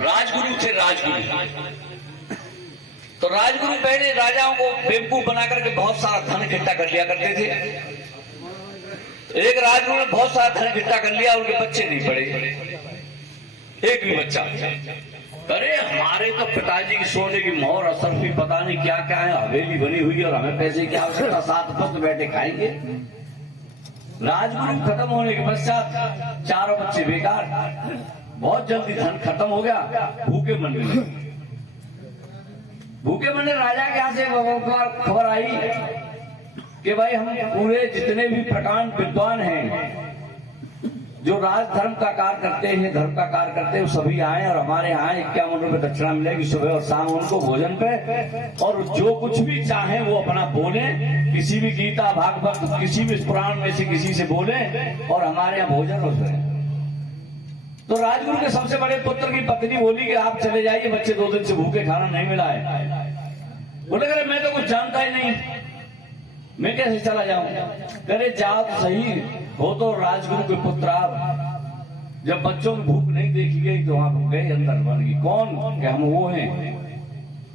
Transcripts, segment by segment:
राजगुरु थे, राजगुरु। तो राजगुरु पहले राजाओं को बेवकूफ बना करके बहुत सारा धन इकट्ठा कर लिया करते थे। एक राजगुरु ने बहुत सारा धन इकट्ठा कर लिया, उनके बच्चे नहीं पड़े, एक भी बच्चा। अरे हमारे तो पिताजी की सोने की मोहर असरफी पता नहीं क्या क्या है, हवेली बनी हुई है और हमें पैसे की आवश्यकता, 7 वक्त बैठे खाएंगे। राजगुरु खत्म होने के पश्चात चारों बच्चे बेकार, बहुत जल्दी धन खत्म हो गया, भूखे मरने लगे। भूखे मरने राजा के यहाँ से खबर आई कि भाई हम पूरे जितने भी प्रकांड विद्वान हैं जो राज धर्म का कार्य करते हैं, धर्म का कार्य करते हैं, सभी आए और हमारे यहाँ 51 रुपए दक्षिणा मिलेगी सुबह और शाम उनको भोजन पे, और जो कुछ भी चाहे वो अपना बोले, किसी भी गीता भागवत किसी भी पुराण में से किसी से बोले और हमारे यहाँ भोजन हो जाए। तो राजगुरु के सबसे बड़े पुत्र की पत्नी बोली कि आप चले जाइए, बच्चे 2 दिन से भूखे, खाना नहीं मिला है। बोले करे मैं तो कुछ जानता ही नहीं, मैं कैसे चला जाऊं? करे जाओ तो सही, हो तो राजगुरु के पुत्र आप। जब बच्चों में भूख नहीं देखी गई तो वहां गए, अंदर बन गई। कौन? कि हम वो हैं।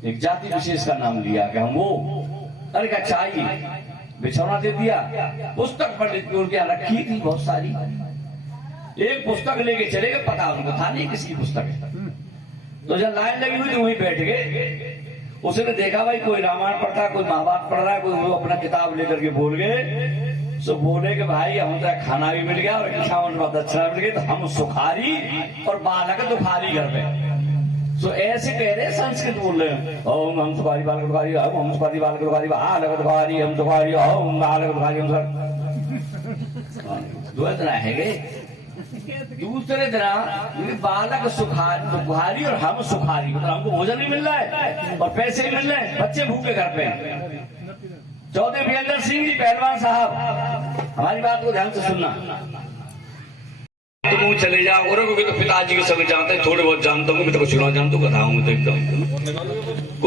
एक जाति विशेष का नाम लिया कि हम वो। अरे क्या चाहिए? बिछौना दे दिया। पुस्तक पंडित उनके यहाँ रखी थी बहुत सारी, एक पुस्तक लेके चले गए, पता उनको था नहीं किसकी पुस्तक है। तो जब लाइन लगी हुई तो वहीं बैठ गए। उसने देखा भाई कोई रामायण पढ़ता है, कोई महाभारत पढ़ रहा है, कोई वो अपना किताब लेकर के बोल गए। सो बोले कि भाई हम तो खाना भी मिल गया और 51 रुपए दक्षिणा मिल गई, तो हम सुखारी और बालक दुखारी घर पे। सो ऐसे कह रहे, संस्कृत बोल रहे हैं, ओम हम सुखारी बालक दुखारी, हम सुखारी बालक दुखारी, बालक दुखारी हम दुखारी, ओम बालक दुखारी हम सर। दो तरह है गए। दूसरे तरह बालक सुखारी और हम सुखारी, मतलब हमको भोजन नहीं मिल रहा है और पैसे नहीं मिल रहे हैं, बच्चे भूखे घर पे। चौधरी वीरेंद्र सिंह जी पहलवान साहब, हमारी बात को ध्यान से सुनना। तुम चले जाओ, और क्योंकि तो पिताजी के सब जानते हैं, थोड़े बहुत जानता हूँ, मैं तो कुछ ना जानता हूँ, बताऊंगा तो एकदम।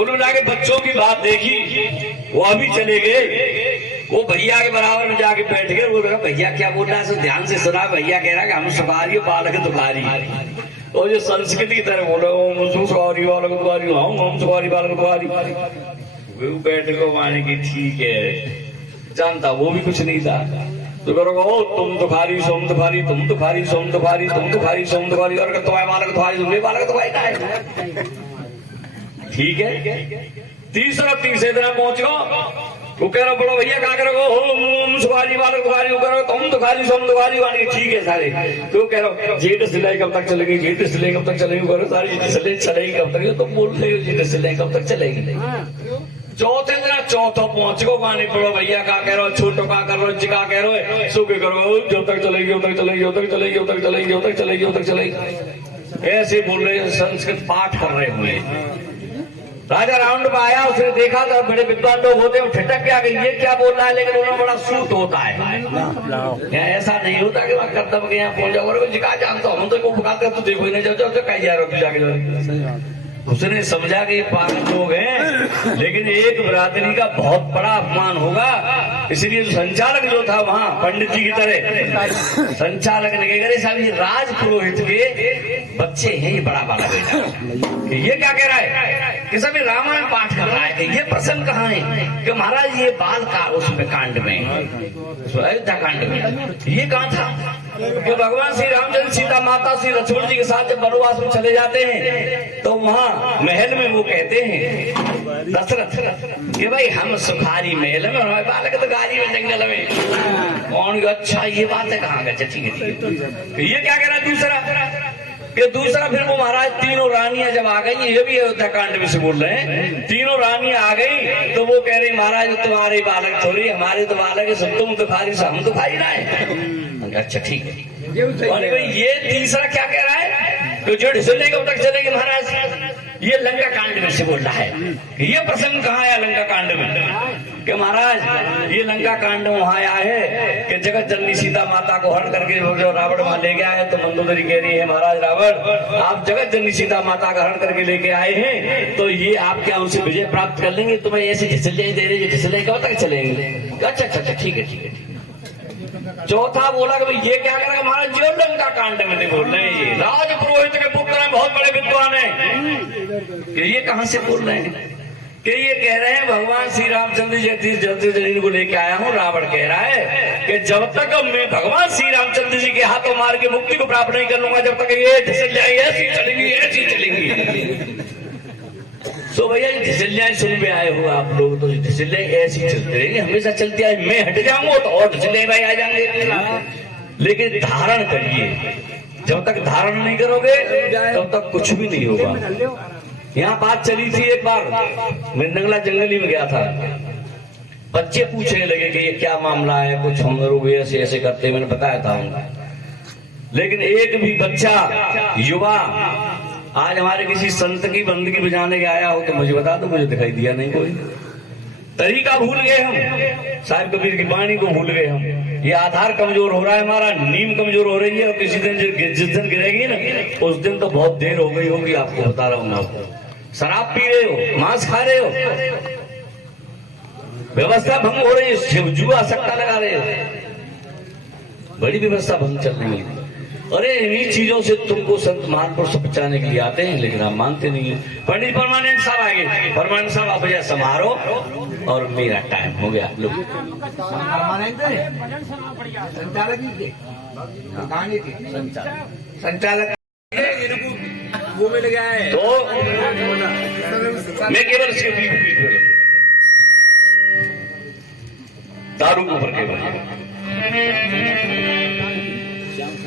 उन्होंने जाके बच्चों की बात देखी, वो अभी चले गए। वो भैया के बराबर में जाके बैठ गए। वो भैया क्या बोल रहा है, सो ध्यान से सुना। भैया कह रहा है कि हम सुखारी बालक दुखारी, और जो संस्कृति की तरह बोलो सुखारी बालक दुखारी, हम सुखारी बालक दुखारी। बैठ को माने की ठीक है, जानता वो भी कुछ नहीं था। तो करोगे ओ तुम दुखारी सोम दुखारी, तुम दुखारी सोम दुखारी, तुम दुखारी सोम दुखारी, और तुम्हारे बालक दुखारी, तुम्हें बालक दुखारी का है। ठीक है। तीसरे दिन पहुंच गो, वो कह रहा बड़ो भैया क्या करोगे, ओम सुखारी बालक दुखारी, वो करो तुम दुखारी सोम दुखारी वाली। ठीक है सारे। तो कह रहा जेठ सिलाई कब तक चलेगी, जेठ सिलाई कब तक चलेगी, करो सारी सिलाई चलेगी कब तक, तुम बोल रहे हो जेठ सिलाई कब तक चलेगी। चौथे दिन चौथो पहुंच गो, मानी पड़ो भैया का कह रहे हो, छोटो का कर रहे हो, का कह रहे हो, सो के करो जब तक चलेगी उब तक चलेगी, उब तक चलेगी, उब तक चलेगी, उब तक चलेगी, उब तक चलेगी। ऐसे बोल रहे, संस्कृत पाठ कर रहे हुए। राजा राउंड में आया, उसने देखा तो बड़े विद्वान लोग होते हैं, ठटक के आ गए, ये क्या बोल रहा है, लेकिन उन्होंने बड़ा सूट होता है। ऐसा नहीं होता कि वहां कर्तव्य के यहाँ पहुंच जाओ, जिका जानता हूँ तो बुखाते तो देखो ही नहीं जाओ, तो कहीं जा रहे हो जाके। उसने समझा कि ये पागल लोग हैं, लेकिन एक बिरादरी का बहुत बड़ा अपमान होगा, इसलिए संचालक जो था वहां पंडित जी की तरह संचालक ने कहा सभी राज पुरोहित के बच्चे हैं, ये बड़ा बड़ा बेटा, ये क्या कह रहा है कि सभी रामायण पाठ कर रहा है, कि ये प्रसंग कहाँ है, कि महाराज ये बाल का उसमें कांड में, अयोध्या कांड में, ये कहाँ था कि भगवान श्री रामचंद्र सीता माता श्री लक्ष्मण जी के साथ जब वनवास में चले जाते हैं तो वहां महल में वो कहते हैं दशरथ कि भाई हम सुखारी महल में, हमारे बालक तो गाड़ी में जंगल में। कौन? अच्छा ये बात है, कहाँ गए? ठीक है। ये क्या कह रहा है दूसरा फिर वो महाराज तीनों रानियां जब आ गई, ये भी अयोध्या कांड में से बोल रहे हैं, तीनों रानियां आ गई तो वो कह रही महाराज तुम्हारे बालक थोड़ी, हमारे तो बालक है, सब तुम तो खारी से हम तो खाई रहा है। अच्छा ठीक है। ये तीसरा क्या कह रहा है, तो जो ढिसले कब तक चलेगी महाराज, ये लंका कांड में से बोल रहा है। ये प्रसंग कहाँ आया लंका कांड में, कि महाराज ये लंका कांड में वहां आया है कि जगत जननी सीता माता को हरण करके जो रावण वहां ले गया है, तो मंदोदरी कह रही है महाराज रावण आप जगत जननी सीता माता का हरण करके लेके आए हैं, तो ये आप क्या उनसे विजय प्राप्त कर लेंगे, तुम्हें ऐसे ढिसले दे रहे, ढिसले कब तक चलेंगे। अच्छा ठीक है। चौथा बोला कि भाई ये क्या करेगा महाराज, जो लंका कांड में बोल रहे हैं, ये राज पुरोहित के पुत्र ये कहां से बोल रहे हैं कि ये कह रहे हैं भगवान श्री रामचंद्र जी जन्म को लेके आया हूं। रावण कह रहा है कि जब तक मैं भगवान श्री रामचंद्र जी के हाथों मार के मुक्ति को प्राप्त नहीं कर लूंगा, जब तक ये ढिसल्याएं ऐसी चलेंगी, ऐसी चलेंगी। तो भैया ये ढिसल्याएं सुन में आए हो आप लोग, तो ढिसल्याएं ऐसी चलते रहेंगे, हमेशा चलती आए। मैं हट जाऊंगा तो और ढिसल्याएं भाई आ जाएंगे। लेकिन धारण करिए, जब तक धारण नहीं करोगे तब तक कुछ भी नहीं होगा। यहाँ बात चली थी एक बार, मैं नंगला जंगली में गया था, बच्चे पूछने लगे कि ये क्या मामला है, कुछ हम लोग ऐसे ऐसे करते, मैंने बताया था उनका। लेकिन एक भी बच्चा युवा आज हमारे किसी संत की बंदगी बजाने के आया हो तो मुझे बता दो, मुझे दिखाई दिया नहीं कोई। तरीका भूल गए हम, साहिब कबीर की वाणी को भूल गए हम। ये आधार कमजोर हो रहा है, हमारा नींव कमजोर हो रही है, और किसी दिन जिस दिन गिरेगी ना उस दिन तो बहुत देर हो गई होगी। आपको बता रहा हूं मैं, आपको शराब पी रहे हो, मांस खा रहे हो, व्यवस्था भंग हो रही है, जुआ सट्टा लगा रहे हो, बड़ी व्यवस्था भंग चल रही है। अरे इन्हीं चीजों से तुमको संत महापुरुष से बचाने के लिए आते हैं, लेकिन आप मानते नहीं है। पंडित परमानंद साहब आगे, परमानंद साहब आप भैया समारो, और मेरा टाइम हो गया। लोग संचालक वो मिल गया है, तो मैं केवल इसके दारू के ऊपर केवल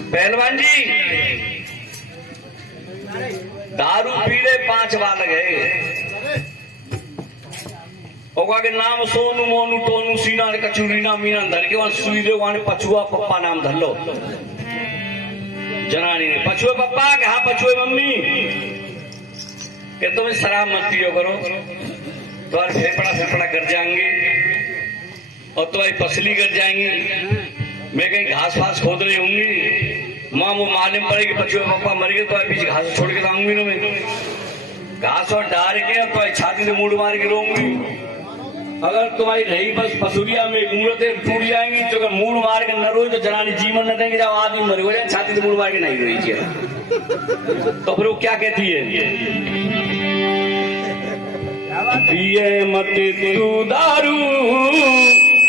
पहलवान जी दारू पीले 5 बार गए, होगा के नाम सोनू मोनू टोनू सीना कचूरी ना मीना धर के वहां सुई दे, वहां पछुआ पप्पा नाम धर लो। जनानी ने पछुए पप्पा के, हाँ पछुए मम्मी कि तुम्हें शराब मत पियो करो, तुम्हारे फेफड़ा कर जाएंगे और तुम्हारी पसली कर जाएंगी। मैं कहीं घास फास खोद रही होंगी, माँ वो मालूम पड़ेगी पछुए पप्पा मर गए, तो पीछे घास छोड़ के लाऊंगी ना मैं, घास और डाल के तो छाती से मूड मार के रोऊंगी। अगर तुम्हारी रही बस पसुरिया में मूर्तें टूट जाएंगी, तो अगर मूड मार के न रोई तो जनानी जीवन न देंगे, जब आदमी मर हो जाए छाती से मूड मार के नहीं रोई चाहिए। तो फिर वो क्या कहती है, पिए मत तू दारू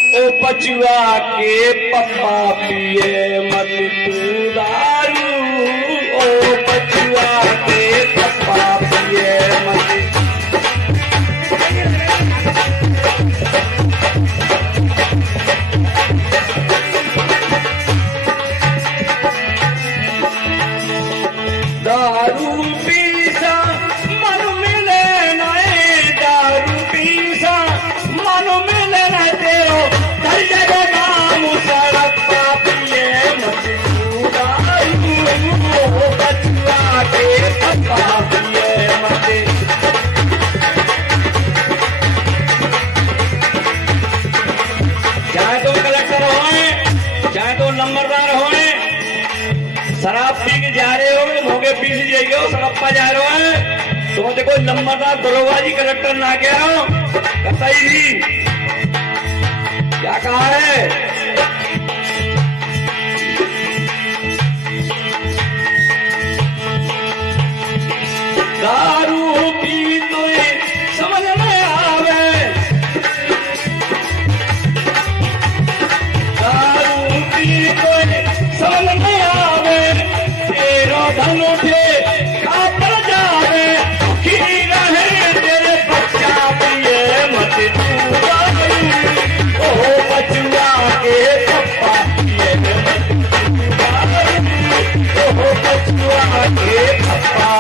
ओ पछुआ के पप्पा, पिए मत तू दारू ओ पछुआ के पप्पा, पिए मत। दारू पीसा मन मिले नए, दारू पीसा मन मिले नए, तेरो हर जगह काम सड़क पिए मत तू दारू बचुआ के पप्पा, पिए मत। चाहे तो कलेक्टर हो, चाहे तो नंबरदार हो, शराब पी के जा रहे हो, मोगे पी से जाइए, सड़प्पा जा रहे हो, तो मुझे कोई नंबरदार दरोगाजी कलेक्टर ना क्या हो कतई भी। क्या कहा है, दारू पी तो समझ में आवे, दारू पी तो समझ में आवे, तेरो धन उठे कापर जावे, की रहे तेरे बच्चा, पिए मत तू दारू ओ बचुआ के पप्पा, पिए मत तू दारू ओ बचुआ के पप्पा।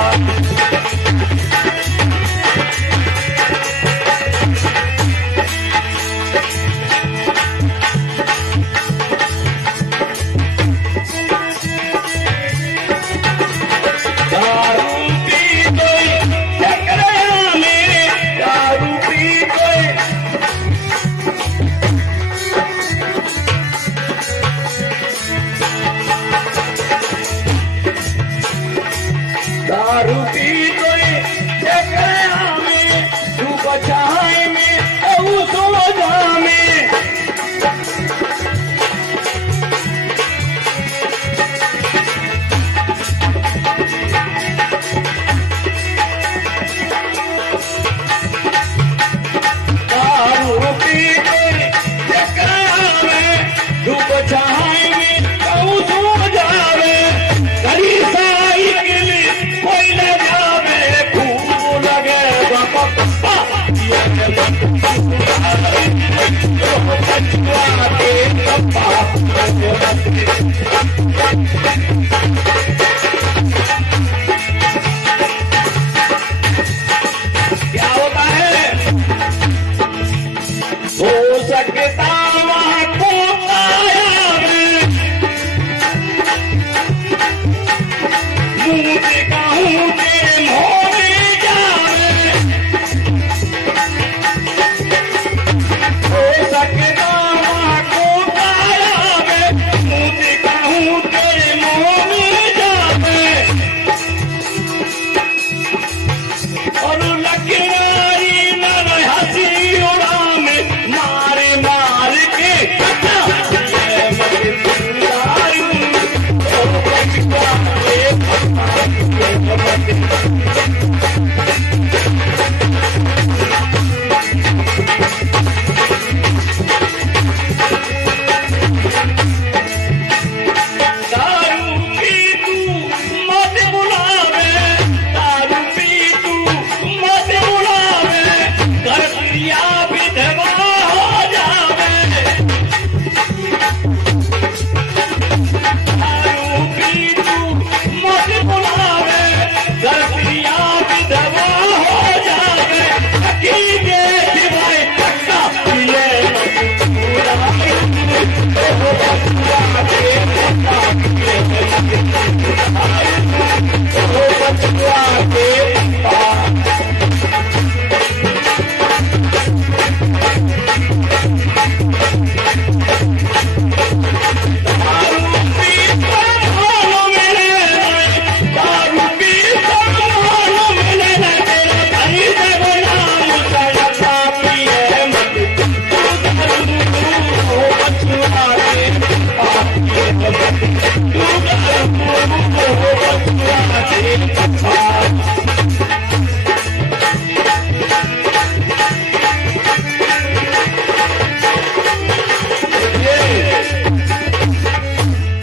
दारू पी कोई चकरा में, तू बचाए में ओ सोजा में, मुँह दिखाऊं तेरे मोरे जावे हो सकता वहाँ को तायावे मुँह दिखाऊं तेरे मोरे जावे और लकड़ी नर हंसी उड़ा में मारे मार के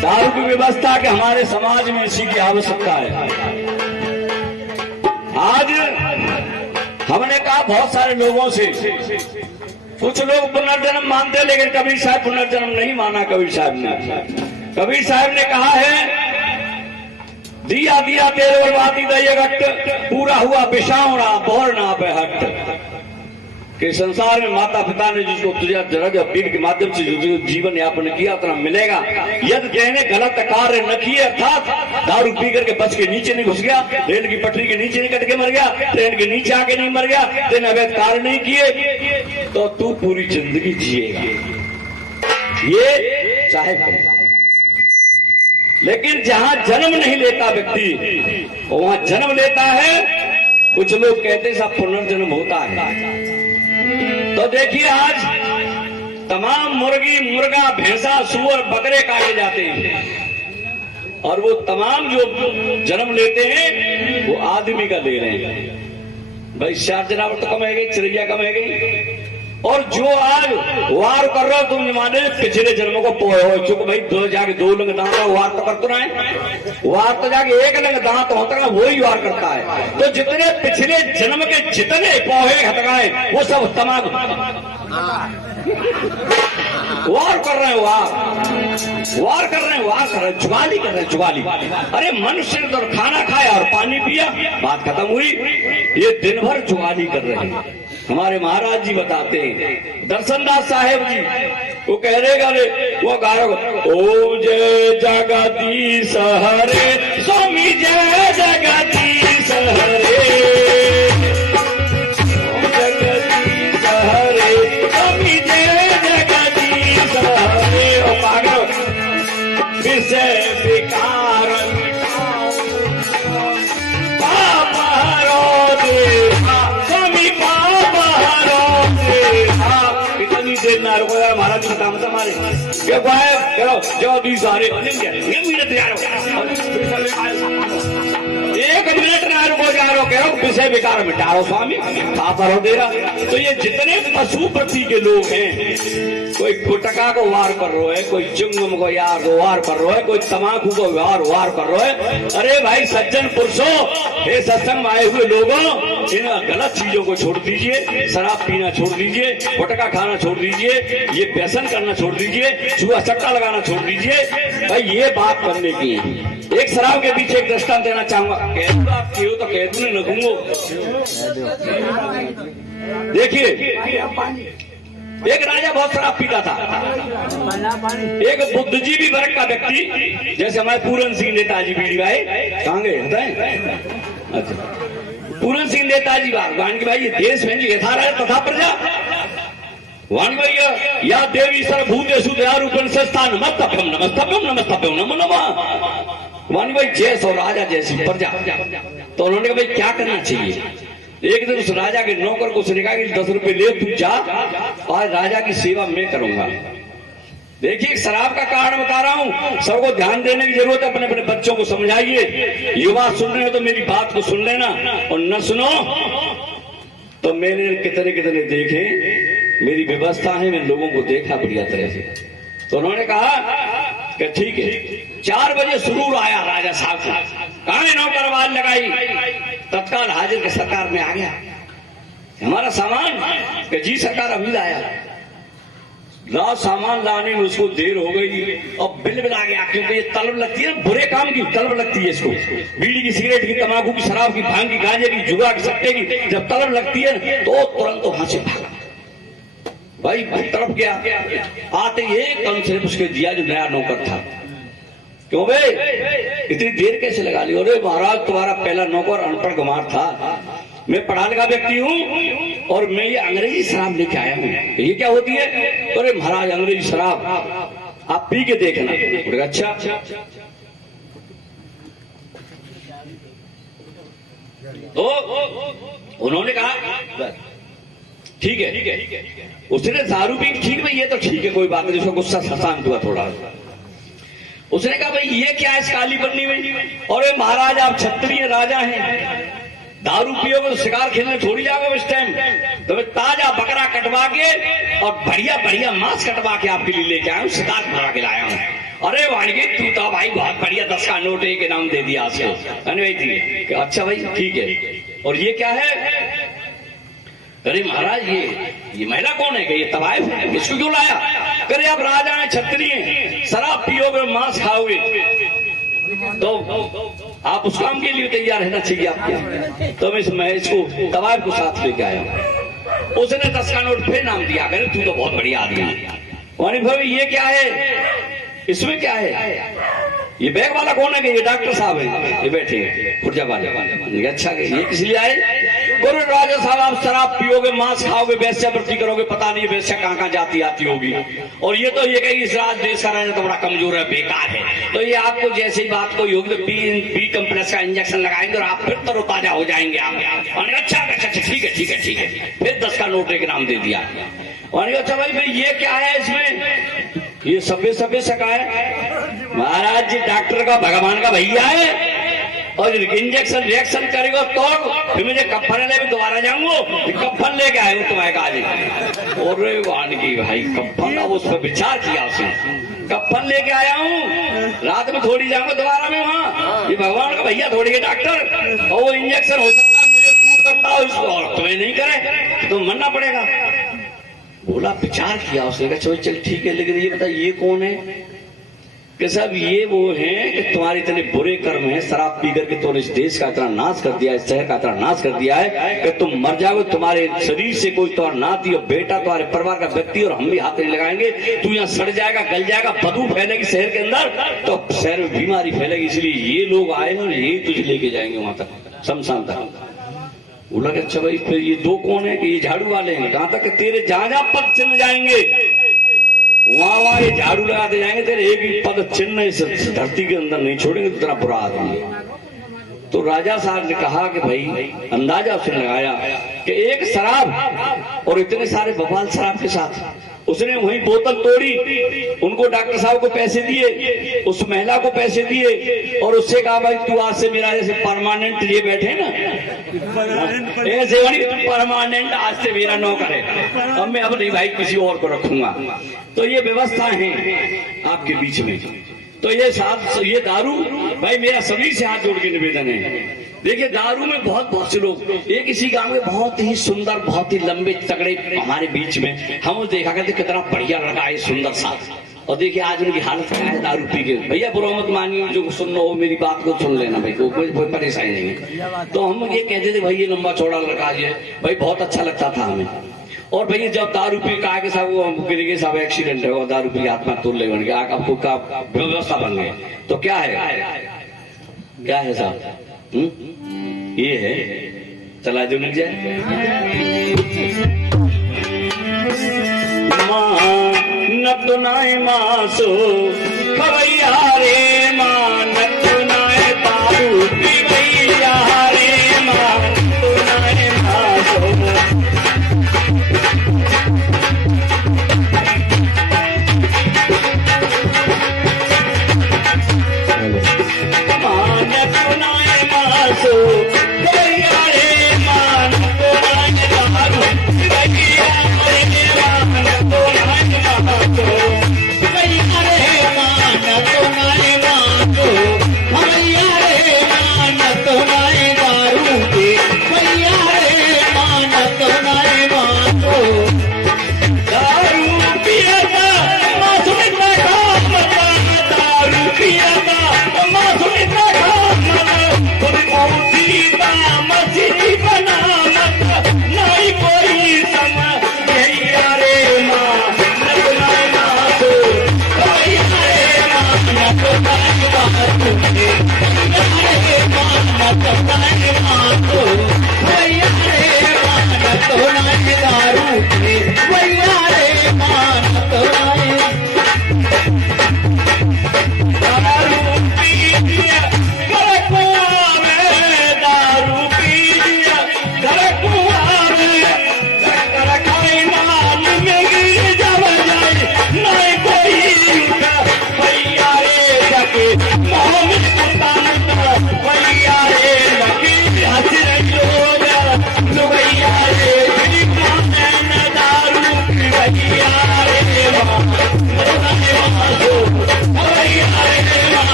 दारू की व्यवस्था के हमारे समाज में इसी की आवश्यकता है। आज हमने कहा बहुत सारे लोगों से, कुछ लोग पुनर्जन्म मानते लेकिन कबीर साहब पुनर्जन्म नहीं माना। कबीर साहब ने कहा है दिया दिया तेरे बर्बादी दया गट्ट पूरा हुआ बिछावना बोरना बेहट कि संसार में माता पिता ने जिसको तुझे जरग पीर के माध्यम से जो जीवन यापन किया उतना मिलेगा। यदि कहने गलत कार्य न किए अर्थात दारू पी करके बच के नीचे नहीं घुस गया, रेल की पटरी के नीचे नहीं कट के मर गया, ट्रेन के नीचे आके नहीं मर गया, तेने अवैध कार्य नहीं किए तो तू पूरी जिंदगी जिएगा। ये चाहे लेकिन जहां जन्म नहीं लेता व्यक्ति वहां जन्म लेता है। कुछ लोग कहते सब पुनर्जन्म होता है। तो देखिए आज तमाम मुर्गी मुर्गा भैंसा सुअर बकरे काटे जाते हैं और वो तमाम जो जन्म लेते हैं वो आदमी का ले रहे हैं। भाई चार जनावर तो कम है गई, चिड़ैया कम है गई। और जो आज वार कर रहे हो तुम जमाने पिछले जन्मों को पोए हो चुके भाई दो जाके दो लंग दांत वार तो करते रहे, वार तो जाके एक लंग दांत होता है वही वार करता है। तो जितने पिछले जन्म के जितने पोहे हटकाए वो सब तमाम वार कर रहे हैं, वार कर रहे हैं, जुगाली कर रहे हैं, जुगाली। अरे मनुष्य ने तो खाना खाया और पानी पिया, बात खत्म हुई। ये दिन भर जुगाली कर रहे हैं। हमारे महाराज जी बताते हैं, दर्शनदास साहेब जी वो कह रहे वो गा रहे ओ जय जगदीश हरे स्वामी जय जगदीश हरे जगदीश हरे स्वामी जय जगदीश हरे। ओ पागल विषय विकार पाप हरो देवा स्वामी पाप हरो देवा। इतनी देर ना रुको यार, महाराज जी काम से मारे क्या करो जो दी सारे ये मिनट यार एक मिनट ना रुको जा रहे हो, कह रहा हूँ विषय विकार मिटारो स्वामी पाप हरो देगा। तो ये जितने पशु प्रति के लोग हैं, कोई गुटखा को वार कर रहा है, कोई चुंगम को यार वार कर रहा है, कोई तमाकू को वार कर रहा है। अरे भाई सज्जन पुरुषों, हे सत्संग में आए हुए लोगों, इन गलत चीजों को छोड़ दीजिए। शराब पीना छोड़ दीजिए, गुटखा खाना छोड़ दीजिए, ये व्यसन करना छोड़ दीजिए, जुआ सट्टा लगाना छोड़ दीजिए। भाई ये बात करने की एक शराब के पीछे एक दृष्टांत देना चाहूंगा। कैदू आप क्यों तो कैदू ने लगूंगो। देखिए एक राजा बहुत शराब पीता था। एक बुद्धिजीवी वर्ग का व्यक्ति, जैसे हमारे पूरन सिंह नेताजी बीड़ी भाई कहाँ गए बताए? अच्छा, पूरन सिंह नेताजी वान की भाई ये देश में यथा राजा तथा प्रजा वान भैया या देवी सर्वभूतेषु दयारूपेण संस्था नमस्तभ्यम नमस्तभ्यम नमस्तभ्यम नमो नमः। वान भाई जैस और राजा जैसी प्रजा। तो उन्होंने कहा भाई क्या करना चाहिए? एक दिन उस राजा के नौकर को उसने कहा कि 10 रुपए ले तू जा, आज राजा की सेवा मैं करूंगा। देखिए शराब का कारण बता रहा हूं, सबको ध्यान देने की जरूरत है। अपने अपने बच्चों को समझाइए। युवा सुन रहे हो तो मेरी बात को सुन लेना, और न सुनो तो मैंने कितने कितने देखे, मेरी व्यवस्था है, मैंने लोगों को देखा बढ़िया तरह से। तो उन्होंने कहा कि ठीक है। 4 बजे सुरूर आया राजा साहब का, कहा नौकर आवाज लगाई, तत्काल हाजिर के सरकार में आ गया। हमारा सामान कि जी सरकार अभी लाया। सामान लाने में उसको देर हो गई और बिल आ गया, क्योंकि ये तलब लगती है, बुरे काम की तलब लगती है इसको। बीड़ी की, सिगरेट की, तंबाकू की, शराब की, भांग की, गांजे की, जुआ की, सट्टे की जब तलब लगती है तो तुरंत वहां से भागा। भाई तरफ गया, आते ही एकदम से उसके दिया जो नया नौकर था। क्यों भाई इतनी देर कैसे लगा ली? अरे महाराज तुम्हारा पहला नौकर अनपढ़ गंवार था, मैं पढ़ा लिखा व्यक्ति हूँ और मैं ये अंग्रेजी शराब लेके आया हूँ। ये क्या होती है? अरे महाराज अंग्रेजी शराब आप पी के देखना। अच्छा तो उन्होंने कहा ठीक है। उसने दारू पी, ठीक भाई ये तो ठीक है, कोई बात नहीं, उसका गुस्सा शांत हुआ थोड़ा। उसने कहा भाई ये क्या है इस काली पन्नी में? और महाराज आप क्षत्रिय राजा हैं, दारू पियोगे तो शिकार खेलने थोड़ी जाओगे इस टाइम। तो मैं ताजा बकरा कटवा के और बढ़िया बढ़िया मांस कटवा के आपके लिए लेके आया हूँ, शिकार करा के लाया हूँ। अरे वाणिकी तू तो भाई बहुत बढ़िया 10 का नोट एक इनाम दे दिया आपको। अच्छा भाई ठीक है। और ये क्या है? अरे महाराज ये महिला कौन है? ये तवायफ है, इसको क्यों लाया? अरे आप राजा हैं, क्षत्रिय, शराब पियोगे, मांस खाओगे तो आप उस काम के लिए तैयार रहना चाहिए आपको। तो मैं इसको तवायफ को साथ लेके आया। उसने 10 का नोट फिर नाम दिया, करे तू तो बहुत बढ़िया आदमी। भाई ये क्या है? इसमें क्या है? ये बैग वाला कौन है? ये डॉक्टर साहब है, ये बैठे पुर्जा वाले। अच्छा ये किस लिए आए? बोले राजा साहब आप शराब पियोगे, मांस खाओगे, वेश्यावृत्ति करोगे, पता नहीं वेश्या कहाँ कहाँ जाती आती होगी। और ये तो ये कहीं इस राज देश का राजा तो बड़ा कमजोर है, बेकार है, तो ये आपको जैसे ही बात कोई होगी तो बी कम्प्लेक्स का इंजेक्शन लगाएंगे और आप फिर तरोताजा हो जाएंगे आप। अच्छा ठीक है। फिर 10 का नोट एक नाम दे दिया। अच्छा भाई ये क्या है इसमें? ये सफेद सका है महाराज जी, डॉक्टर का भगवान का भैया है, और इंजेक्शन रिएक्शन करेगा तो फिर मुझे कफन ले भी दोबारा जाऊंगा, कफन लेके आए तुम्हारे काज। और वानगी भाई कफन, अब उस पर विचार किया उसने, कफन लेके आया हूँ, रात में थोड़ी जाऊंगा दोबारा में वहाँ। ये भगवान का भैया थोड़ी है डॉक्टर, और वो इंजेक्शन हो सकता है मुझे सूट करता हो इसको, और तुम्हें नहीं करे तो मरना पड़ेगा। बोला विचार किया उसने, कहा चल ठीक है, लेकिन ये बता ये कौन है? कि साहब ये वो हैं कि तुम्हारे इतने बुरे कर्म हैं, शराब पी करके तुमने इस देश का इतना नाश कर दिया है, इस शहर का इतना नाश कर दिया है कि तुम मर जाओगे, तुम्हारे शरीर से कोई तुम्हारा नाती और बेटा, तुम्हारे परिवार का व्यक्ति, और हम भी हाथ नहीं लगाएंगे, तू यहाँ सड़ जाएगा, गल जाएगा, बदबू फैलेगी शहर के अंदर, तो शहर में बीमारी फैलेगी। इसलिए ये लोग आए और ये तुझे लेके जाएंगे वहां तक, शमशान तक। बोला कि अच्छा भाई फिर ये 2 कौन है? कि ये झाड़ू वाले हैं। कहां तक? तेरे जहां जहां पद चिन्ह जाएंगे वहां ये झाड़ू लगाते जाएंगे, तेरे एक ही पद चिन्ह इस धरती के अंदर नहीं छोड़ेंगे, तो तेरा बुरा आदमी है। तो राजा साहब ने कहा कि भाई अंदाजा उसने लगाया कि एक शराब और इतने सारे बवाल शराब के साथ उसने वहीं बोतल तोड़ी, उनको डॉक्टर साहब को पैसे दिए, उस महिला को पैसे दिए, और उससे कहा भाई तू आज से मेरा जैसे परमानेंट ये बैठे ना ऐसे परमानेंट आज से मेरा नौकर है, अब मैं अब नहीं भाई किसी और को रखूंगा। तो ये व्यवस्था है आपके बीच में। तो ये दारू भाई मेरा सभी से हाथ जोड़ के निवेदन है। देखिए दारू में बहुत से लोग, एक इसी गांव में बहुत ही सुंदर, बहुत ही लंबे तगड़े हमारे बीच में हम देखा करते, कितना बढ़िया लड़का है सुंदर सा, और देखिए आज उनकी हालत क्या है दारू पी के। भैया बुरा मत मानिए, जो सुन लो मेरी बात को सुन लेना भाई, कोई परेशानी नहीं है। तो हम ये कहते थे भाई ये लंबा चौड़ा लड़का है भाई, बहुत अच्छा लगता था हमें। और भैया जब दारू पी कहा कि साहब वो गिर गए साहब एक्सीडेंट है, दारू पी हाथ में तोड़ ले बन गया, आपको का व्यवस्था बन गई, तो क्या है साहब? ये है चला जो लग जाए। नत नाय मासो खवैया रे मां, नत नाय दारू पीवैया रे मां, नत नाय मासो।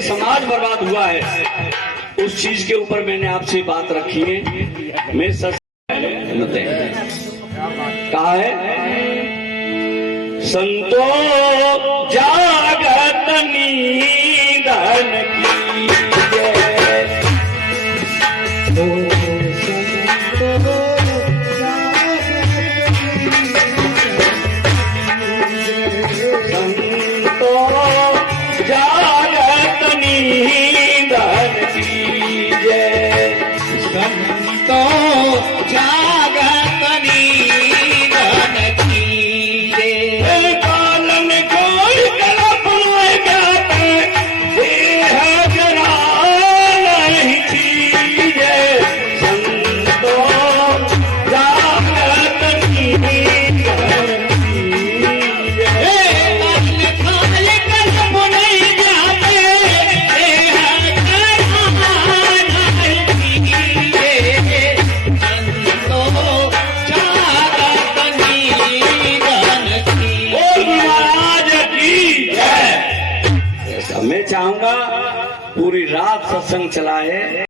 समाज बर्बाद हुआ है, उस चीज के ऊपर मैंने आपसे बात रखी है। मैं सच कहा है, संतो जागत नींदन की मैं चाहूंगा पूरी रात सत्संग चलाए।